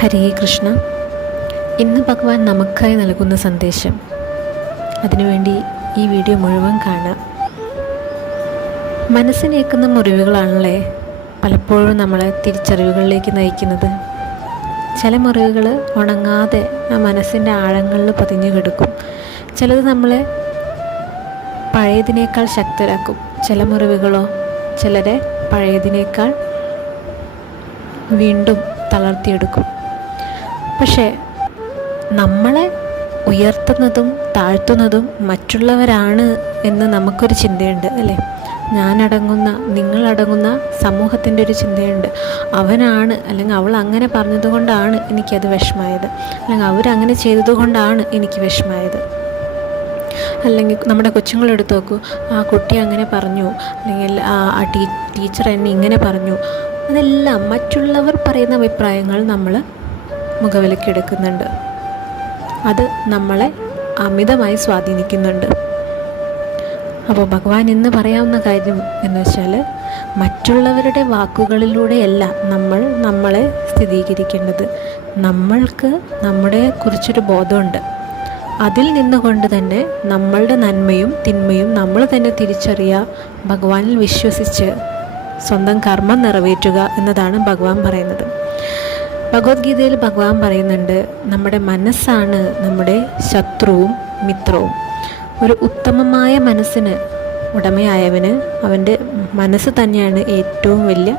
ഹരേ കൃഷ്ണ. ഇന്ന് ഭഗവാൻ നമുക്കായി നൽകുന്ന സന്ദേശം, അതിനുവേണ്ടി ഈ വീഡിയോ മുഴുവൻ കാണാം. മനസ്സിനേക്കുന്ന മുറിവുകളാണല്ലേ പലപ്പോഴും നമ്മളെ തിരിച്ചറിവുകളിലേക്ക് നയിക്കുന്നത്. ചില മുറിവുകൾ ഉണങ്ങാതെ ആ മനസ്സിൻ്റെ ആഴങ്ങളിൽ പതിഞ്ഞു കിടക്കും. ചിലത് നമ്മളെ പഴയതിനേക്കാൾ ശക്തരാക്കും. ചില മുറിവുകളോ ചിലരെ പഴയതിനേക്കാൾ വീണ്ടും തളർത്തിയെടുക്കും. പക്ഷേ നമ്മളെ ഉയർത്തുന്നതും താഴ്ത്തുന്നതും മറ്റുള്ളവരാണ് എന്ന് നമുക്കൊരു ചിന്തയുണ്ട് അല്ലേ? ഞാനടങ്ങുന്ന, നിങ്ങളടങ്ങുന്ന സമൂഹത്തിൻ്റെ ഒരു ചിന്തയുണ്ട്. അവനാണ് അല്ലെങ്കിൽ അവൾ അങ്ങനെ പറഞ്ഞതുകൊണ്ടാണ് എനിക്കത് വിഷമമായത്, അല്ലെങ്കിൽ അവരങ്ങനെ ചെയ്തതുകൊണ്ടാണ് എനിക്ക് വിഷമമായത്. അല്ലെങ്കിൽ നമ്മുടെ കൊച്ചുങ്ങളെടുത്ത് നോക്കൂ, ആ കുട്ടി അങ്ങനെ പറഞ്ഞു, അല്ലെങ്കിൽ ആ ടീച്ചർ എന്നെ ഇങ്ങനെ പറഞ്ഞു. അതെല്ലാം മറ്റുള്ളവർ പറയുന്ന അഭിപ്രായങ്ങൾ നമ്മൾ മുഖവിലക്കെടുക്കുന്നുണ്ട്. അത് നമ്മളെ അമിതമായി സ്വാധീനിക്കുന്നുണ്ട്. അപ്പോൾ ഭഗവാൻ ഇന്ന് പറയാവുന്ന കാര്യം എന്ന് വെച്ചാൽ, മറ്റുള്ളവരുടെ വാക്കുകളിലൂടെയല്ല നമ്മൾ നമ്മളെ സ്ഥിരീകരിക്കേണ്ടത്. നമ്മൾക്ക് നമ്മളെ കുറിച്ചൊരു ബോധമുണ്ട്. അതിൽ നിന്നുകൊണ്ട് തന്നെ നമ്മളുടെ നന്മയും തിന്മയും നമ്മൾ തന്നെ തിരിച്ചറിയുക, ഭഗവാനിൽ വിശ്വസിച്ച് സ്വന്തം കർമ്മം നിറവേറ്റുക എന്നതാണ് ഭഗവാൻ പറയുന്നത്. ഭഗവത്ഗീതയിൽ ഭഗവാൻ പറയുന്നുണ്ട്, നമ്മുടെ മനസ്സാണ് നമ്മുടെ ശത്രുവും മിത്രവും. ഒരു ഉത്തമമായ മനസ്സിന് ഉടമയായവന് അവൻ്റെ മനസ്സ് തന്നെയാണ് ഏറ്റവും വലിയ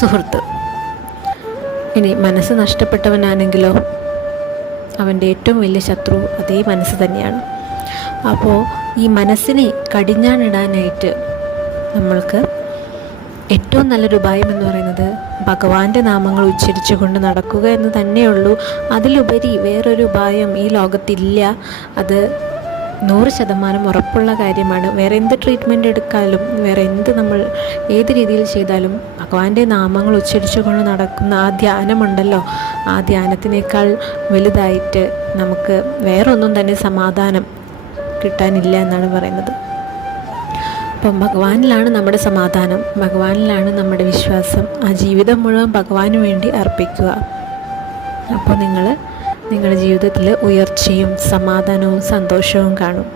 സുഹൃത്ത്. ഇനി മനസ്സ് നഷ്ടപ്പെട്ടവനാണെങ്കിലോ അവൻ്റെ ഏറ്റവും വലിയ ശത്രു അതേ മനസ്സ് തന്നെയാണ്. അപ്പോൾ ഈ മനസ്സിനെ കടിഞ്ഞാണിടാനായിട്ട് നമ്മൾക്ക് ഏറ്റവും നല്ലൊരു ഉപായം എന്ന് പറയുന്നത് ഭഗവാന്റെ നാമങ്ങൾ ഉച്ചരിച്ചു കൊണ്ട് നടക്കുക എന്ന് തന്നെയുള്ളൂ. അതിലുപരി വേറൊരു ഉപായം ഈ ലോകത്തില്ല. അത് 100% ഉറപ്പുള്ള കാര്യമാണ്. വേറെ എന്ത് ട്രീറ്റ്മെൻറ്റ് എടുക്കാനും, വേറെ നമ്മൾ ഏത് രീതിയിൽ ചെയ്താലും ഭഗവാന്റെ നാമങ്ങൾ ഉച്ചരിച്ചു കൊണ്ട് നടക്കുന്ന ആ ധ്യാനമുണ്ടല്ലോ, ആ ധ്യാനത്തിനേക്കാൾ വലുതായിട്ട് നമുക്ക് വേറൊന്നും തന്നെ സമാധാനം കിട്ടാനില്ല എന്നാണ് പറയുന്നത്. അപ്പം ഭഗവാനിലാണ് നമ്മുടെ സമാധാനം, ഭഗവാനിലാണ് നമ്മുടെ വിശ്വാസം. ആ ജീവിതം മുഴുവൻ ഭഗവാന് വേണ്ടി അർപ്പിക്കുക. അപ്പോൾ നിങ്ങളുടെ ജീവിതത്തിൽ ഉയർച്ചയും സമാധാനവും സന്തോഷവും കാണും.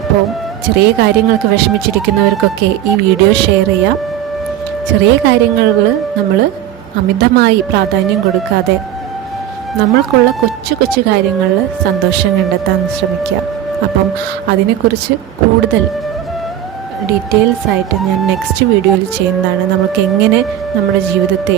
അപ്പോൾ ചെറിയ കാര്യങ്ങൾക്ക് വിഷമിച്ചിരിക്കുന്നവർക്കൊക്കെ ഈ വീഡിയോ ഷെയർ ചെയ്യാം. ചെറിയ കാര്യങ്ങളിൽ നമ്മൾ അമിതമായി പ്രാധാന്യം കൊടുക്കാതെ നമ്മൾക്കുള്ള കൊച്ചു കൊച്ചു കാര്യങ്ങളിൽ സന്തോഷം കണ്ടെത്താൻ ശ്രമിക്കുക. അപ്പം അതിനെക്കുറിച്ച് കൂടുതൽ ഡീറ്റെയിൽസ് ആയിട്ട് ഞാൻ നെക്സ്റ്റ് വീഡിയോയിൽ ചെയ്യുന്നതാണ്. നമുക്ക് എങ്ങനെ നമ്മുടെ ജീവിതത്തെ